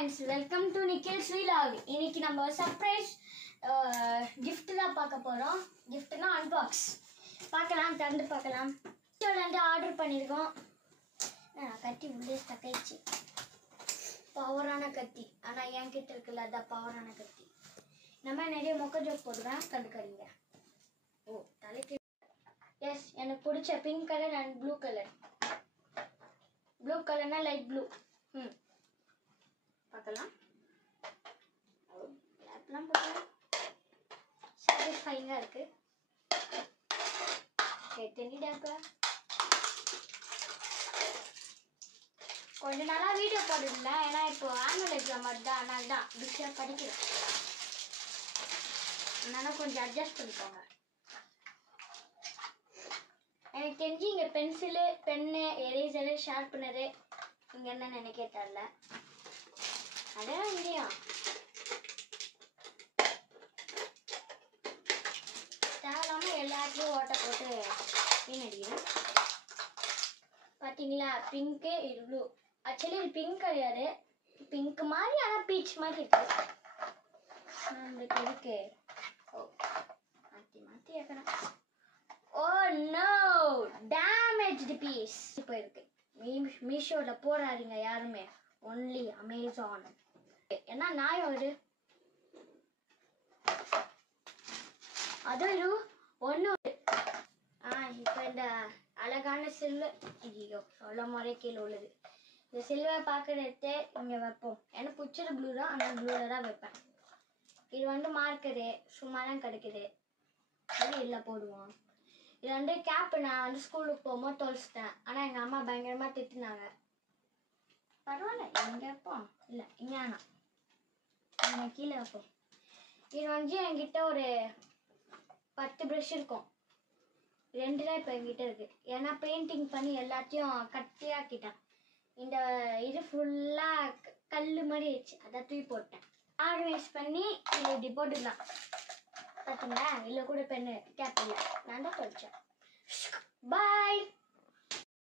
friends, welcome to Nikhil's vlog. இன்னைக்கு நம்ம surprise gift தான் பார்க்க போறோம். giftனா unbox. பார்க்கலாம், திறந்து பார்க்கலாம். இருந்து ஆர்டர் பண்ணிருக்கோம். கத்தி உள்ளே ஸ்டக் ஆயிடுச்சு. பவரான கத்தி. ஆனா என்கிட்ட இருக்குல்ல அத பவரான கத்தி. நம்ம நிறைய மொக்க ஜோக் போடுறேன், கண்டுக்கறீங்க. ஓ, தலைக்கு எஸ், எனக்கு பிடிச்ச pink colour and blue colour. Blue கலர்னா லைட் ப்ளூ. பார்க்கலாம். லேப்லாம் போட்டு சாட்டிஸ்ஃபைங்காக இருக்கு. தெரியுதாப்பா, கொஞ்ச நாளாக வீடியோ போடுறதில்ல, ஏன்னா இப்போ ஆனுவல் எக்ஸாம் வருது, அதனால தான் பிஸியாக படிக்கிறேன். அதனால கொஞ்சம் அட்ஜஸ்ட் பண்ணிக்கோங்க. எனக்கு தெரிஞ்சு இங்கே பென்சிலு, பென்னு, எரேசரு, ஷார்ப்னரு இங்கே என்ன நினைக்க தெரியல. அதான் இங்கேயும் தேவையில்லாம எல்லாத்தையும் ஓட்ட போட்டு வீணடிக்கிறேன். பார்த்தீங்களா, பிங்க்கு, இது ப்ளூ. ஆக்சுவலி இது பிங்க் கிடையாது, பிங்க் மாதிரி, ஆனால் பீச் மாதிரி இருக்கு. நம்மளுக்கு இருக்கு. ஓ, மாற்றி மாற்றி வைக்கிறேன். ஓ நோ, டேமேஜ்டு பீஸ் இப்போ இருக்கு. மீஷோவில் போடாதீங்க யாருமே, ஒன்லி அமேசான். ஏன்னா நாய் ஒரு அது ஒன்று. இப்போ இந்த அழகான சில்வர், ஐயோ சொல்ல முறை கீழே உள்ளது. இந்த சில்வர் பார்க்கறதே இங்கே வைப்போம். எனக்கு பிடிச்சது ப்ளூ தான், ஆனால் ப்ளூவில் தான் வைப்பேன். இது வந்து மார்க்கரு சும்மா தான் கிடைக்குது, அது இல்லை போடுவோம். இது வந்து கேப்பு நான் வந்து ஸ்கூலுக்கு போகும்போது தொலைச்சிட்டேன். ஆனால் எங்கள் அம்மா பயங்கரமாக திட்டினாங்க. பரவாயில்ல, இங்கே வைப்போம், இல்லை இங்கே வேணாம், இங்கே கீழே வைப்போம். இது வந்து என்கிட்ட ஒரு 10 ப்ரஷ் இருக்கும். 2 தான் இப்போ என்கிட்ட இருக்கு. ஏன்னா பெயிண்டிங் பண்ணி எல்லாத்தையும் கட்டியாக்கிட்டேன். இந்த இது ஃபுல்லாக கல் மாதிரி ஆயிடுச்சு, அதை தூக்கி போட்டேன். ஆர்கனைஸ் பண்ணி இதில் இப்படி போட்டுக்கலாம். பார்த்தீங்களா, இதில் கூட பெண்ணு கேப் இல்லை, நான் தான் தொலைச்சேன். பாய்.